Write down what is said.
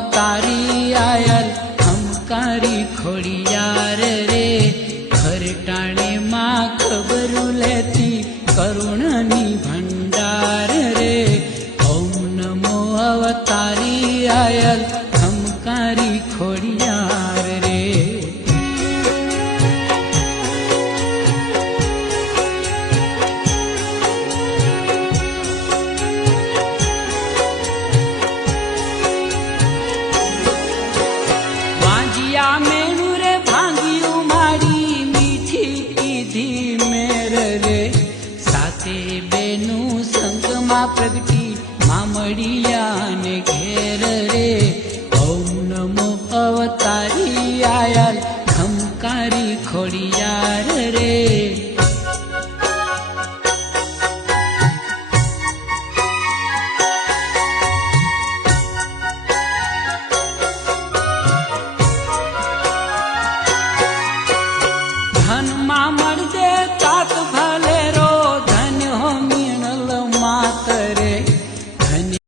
અવતારી આયલ હમકારી ખોડિયાર રે ખરટાણે માં ખબરું લેતી કરુણની ભંડાર રે ઓમ નમો અવતારી આયલ હમકારી ખોડિયાર રે મેણું રે ભાંગ્યું મારી મીઠી કીધી મેર રે સાતે બેનું સંગમાં પ્રગટી મામડિયાને